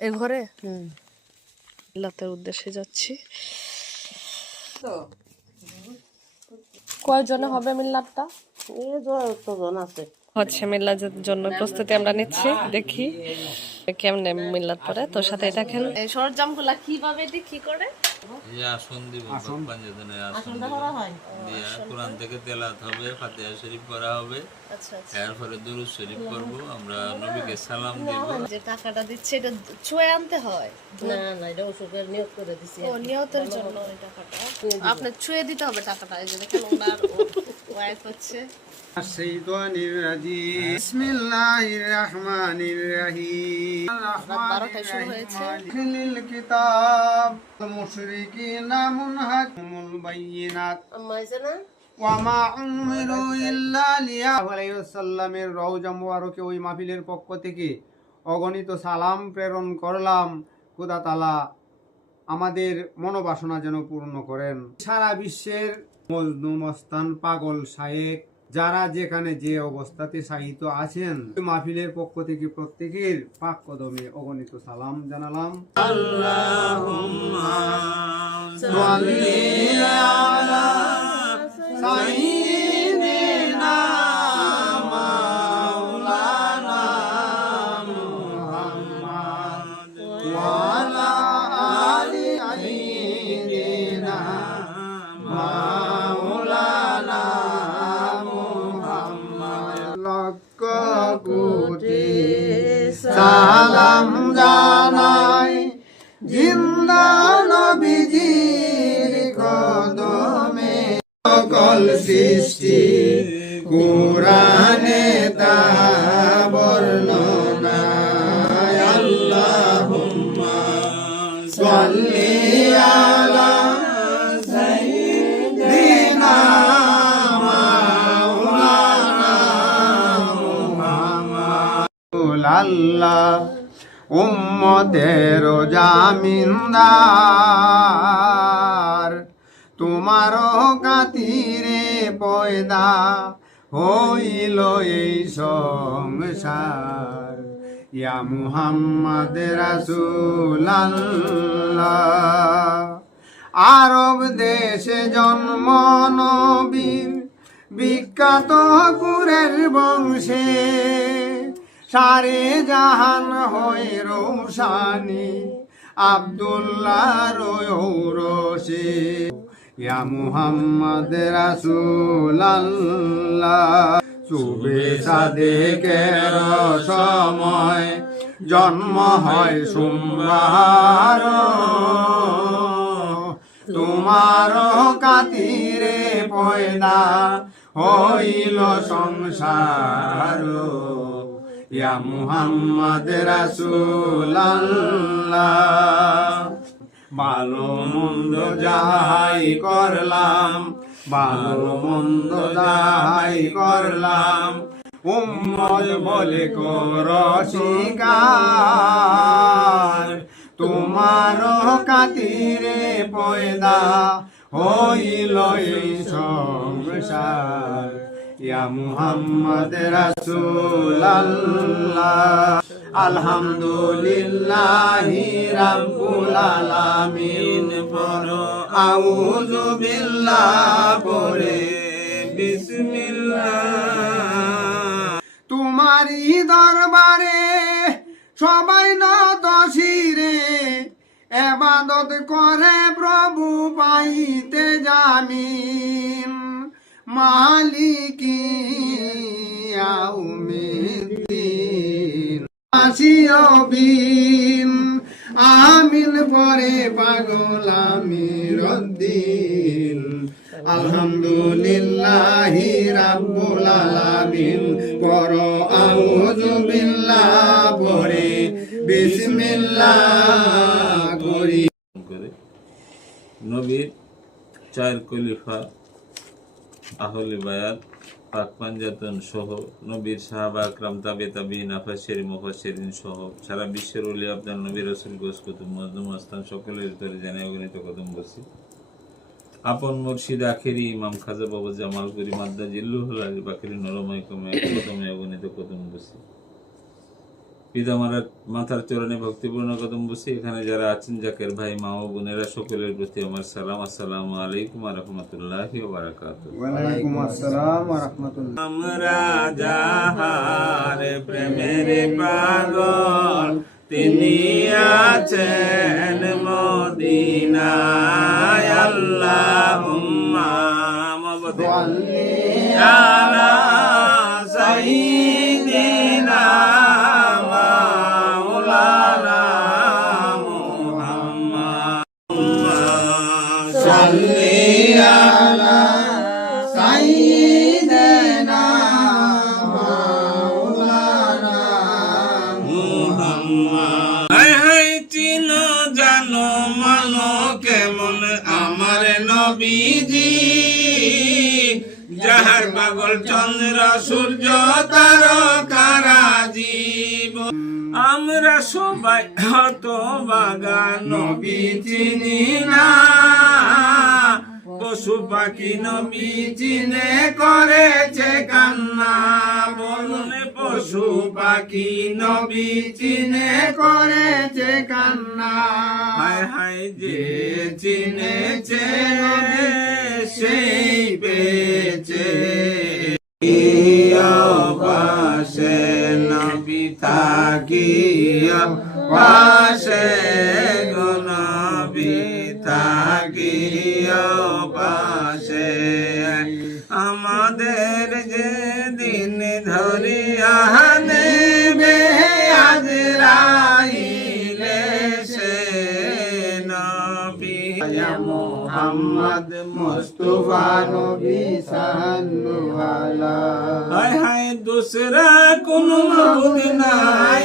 এ ঘরে? হুম। মিল্লাতের উদ্দেশ্যে যাচ্ছি। কয়জনে হবে মিল্লাতটা যতজন আছে। হচ্ছে মিল্লাজের জন্য প্রস্তুতি আমরা নিচ্ছি দেখি। কেমনে মিল্লাত পরে তোর সাথে এটা খেল এই সরঞ্জামগুলা কীভাবে দি কি করে? আসন দিব পাঞ্জাতনের আসন দিয়া কোরআন থেকে তেলাত হবে ফাতিহা শরীফ পড়া হবে। আচ্ছা আচ্ছা। এরপরে দুরুদ শরীফ পড়ব আমরা নবীকে সালাম দিব। যে টাকাটা দিচ্ছে এটা ছুঁয়ে আনতে হয়। না না এটা অসুখের করে দিছি। ও নিয়তের জন্য ওই টাকাটা। আপনার ছুঁয়ে দিতে হবে টাকাটা এই যে দেখেন ওনার ওয়াইফ হচ্ছে الشيطان الرجيم بسم الله الرحمن الرحيم বারোটায় শুরু হয়েছে داخل الكتاب المشركين منهكم البينات আম্মা আইছে না وما أمروا إلا ليعبدوا عليه وسلم রওজা মুবারকে ওই মাহফিলের পক্ষ থেকে অগণিত সালাম প্রেরণ করলাম খোদা তালা আমাদের মনোবাসনা যেন পূর্ণ করেন সারা বিশ্বের মজনু অস্তান পাগল শায়েক যারা যেখানে যে অবস্থাতে সাহিত্য আছেন। মাহফিলের পক্ষ থেকে প্রত্যেকের পাক কদমে অগণিত সালাম জানালাম। সাইয়্যিদিনা আল্লাহ উম্মতের জামিনদার তোমার কাতিরে পয়দা হইল এই সংসার। ইয়া মুহাম্মদ রাসূল আরব দেশে জন্ম নবীর বিখ্যাত কুরের বংশে। সারে জাহান হয় রৌশানি আব্দুল্লাহ রৌরসে ইয়া মুহাম্মদ রাসূলাল্লাহ। শুভে সাদেকের সময় জন্ম হয় সোমবার তোমার কাতিরে পয়দা হইল সংসার। ইয়া মুহাম্মদ রাসূলাল্লাহ। ভালো মন্দ যাহাই করলাম ভালো মন্দ যাহাই করলাম, উম্মত বলে কর স্বীকার তোমার কাতিরে পয়দা হইল সংসার। ইয়া মুহাম্মদ রাসূলাল্লাহ। আলহামদুলিল্লাহি রাব্বুল আলামিন। পর আউযু বিল্লাহ পরে বিসমিল্লাহ। তোমারই দরবারে সবাই নত শিরে, এবাদত করে প্রভু পাইতে জামিন। মালিকি আসিয়বিন আমিন পরে পাগল আমির উদ্দিন আলহামদুলিল্লাহি রাব্বুল আলামিন পর আউযু বিল্লাহ পরে বিসমিল্লাহ করে। নবীর চার খলিফা আহলে বায়াত, পাক পাঞ্জাতন সহ নবীর সাহাবা আকরাম, তাবে তাবিন আফাসের মুফাসসিরিন সহ সারা বিশ্বের উলি আবদান নবীর রসুল গোস কুতুব মজদুম আস্তান সকলের তরে জানে অগণিত কদম বসি আপন মুর্শিদ আখেরি, ইমাম খাজা বাবা জামালপুরি মাদ্দা জিল্লুহুল আলী বাকেরি নরময় কমে কদমে অগণিত কদম বসি পিতা মারার মাথার চরণে ভক্তিপূর্ণ কদম বসি এখানে যারা আছেন জাকের ভাই মা ও বোনেরা সকলের প্রতি আমার সালাম। আসসালামু আলাইকুম রহমতুল্লাহ বারাকাত আমরা যাহার প্রেমের পাগল তিনি আছেন মদিনায়। আল্লাহুম্মা আলা নবীজি, যাহার পাগল চন্দ্র, সূর্য তারকারা জীব আমরা সবাই হত বাগান নবী চিনি না পশু পাখি নবী চিনে করেছে কান্না। বলুন পশু পাখি নবী চিনে করেছে কান্না। হায় হায় যে চিনেছে সেই পেয়েছে। পাশে নবী থাকিয়া পাশে গো নবী থাকিয়া নবী মোহাম্মদ মুস্তাফা নবী সাল্লাল্লাহু আলাইহি হায় হায় দুসরা কোন মাবুদ নাই,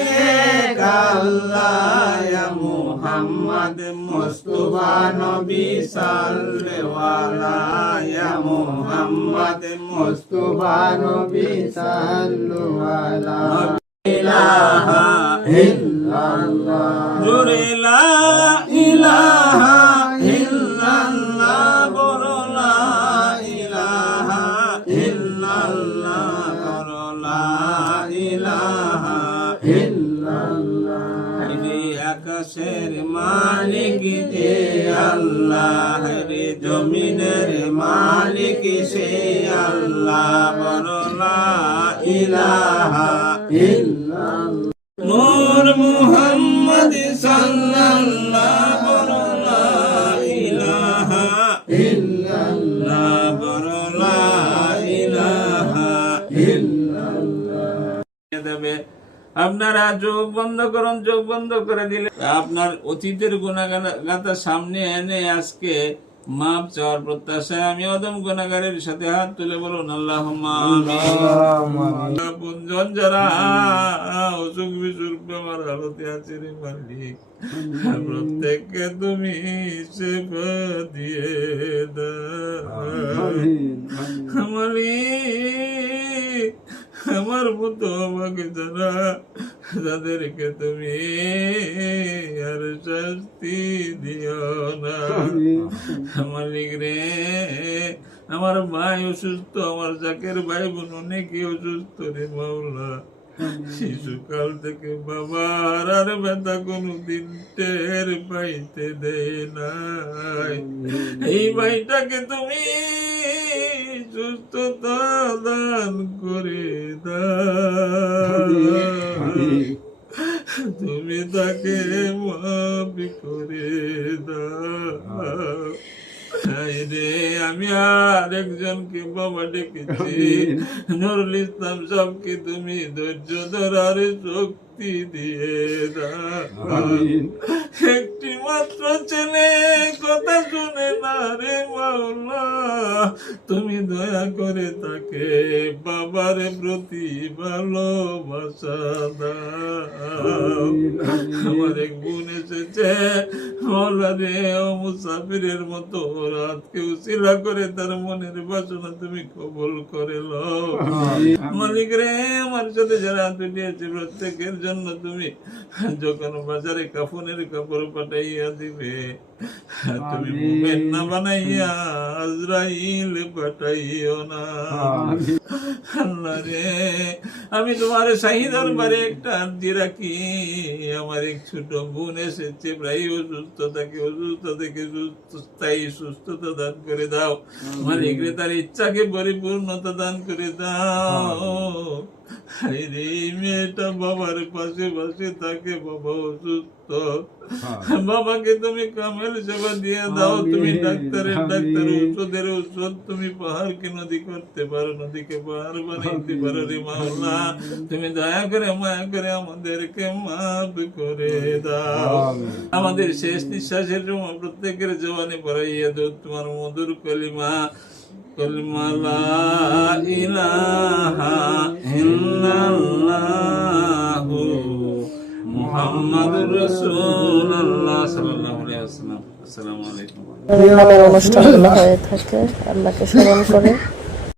এক আল্লাহ ইয়া মুহাম্মদ মুস্তাফা নবী সাল্লাল্লাহু ইয়া মুহাম্মদ মুস্তাফা নবী সাল্লাল্লাহু ইলাহা ইল্লাল্লাহ। জোরে আকাশের মালিক যে আল্লাহ রে জমিনের মালিক সে আল্লাহ, বলো লা ইলাহা নূর মুহাম্মদ সাল্লাল্লাহু দেবে? আপনারা চোখ বন্ধ করুন চোখ বন্ধ করে দিলে আপনার অতীতের গুণাগাতা সামনে এনে আজকে মাপ চাওয়ার প্রত্যাশায় আমি অদম গুণাগারের সাথে হাত তুলে বলুন আল্লাহ পুঞ্জন যারা অসুখ বিসুখ বেমার হালতে আছে রে মালিক প্রত্যেককে তুমি সেবা দিয়ে দাও। মালিক আমার মতো আমাকে যারা তাদেরকে তুমি আর শাস্তি দিও না। মালিক রে আমার ভাই অসুস্থ আমার জাকের ভাই বোন অনেকে অসুস্থ রে মাওলা। শিশুকাল থেকে বাবার আর ব্যথা কোনদিন টের পাইতে দেয় নাই। এই ভাইটাকে তুমি সুস্থতা দান করে তুমি তাকে মাফি করে দাও। রে আমি আর একজনকে বাবা ডেকেছি। নুরুল ইসলাম সবকে তুমি ধৈর্য ধরার শক্তি দিয়ে একটি মাত্র ছেলে কথা শুনে না রে মাওলা। তুমি দয়া করে তাকে বাবার প্রতি ভালোবাসা দাও। আমার এক বোন এসেছে। মাওলা রে ও মুসাফিরের মতো রাতকে উসিলা করে তার মনের বাসনা তুমি কবল করে লও। মালিক রে আমার সাথে যারা হাত উঠিয়েছে প্রত্যেকের জন্য তুমি যখন বাজারে কাফনের কাপড় পাঠাইয়া দিবে তুমি মুমেন না বানাইয়া আজরাইল পাঠাইও না। আল্লাহ রে আমি তোমার শাহিদার বারে একটা আর্জি রাখি। আমার এক ছোট বোন এসেছে প্রায় অসুস্থ থাকে অসুস্থ থেকে সুস্থ স্থায়ী সুস্থতা দান করে দাও। আমার এগরে তার ইচ্ছাকে পরিপূর্ণতা দান করে দাও। মেয়েটা বাবার পাশে পাশে থাকে বাবা অসুস্থ। বাবাকে তুমি কামেল সেবা দিয়ে দাও তুমি ডাক্তারের ডাক্তার ওষুধের ওষুধ তুমি পাহাড়কে নদী করতে পারো নদীকে পাহাড় বানাইতে পারো রে মাওলা। তুমি দয়া করে মায়া করে আমাদেরকে মাফ করে দাও। আমাদের শেষ নিঃশ্বাসের সময় প্রত্যেকের জবানে পড়াইয়া দাও তোমার মধুর কলিমা। কলিমা লা ইলাহা ইল্লাল্লাহু হয়ে থাকে। আল্লাহকে স্মরণ করে।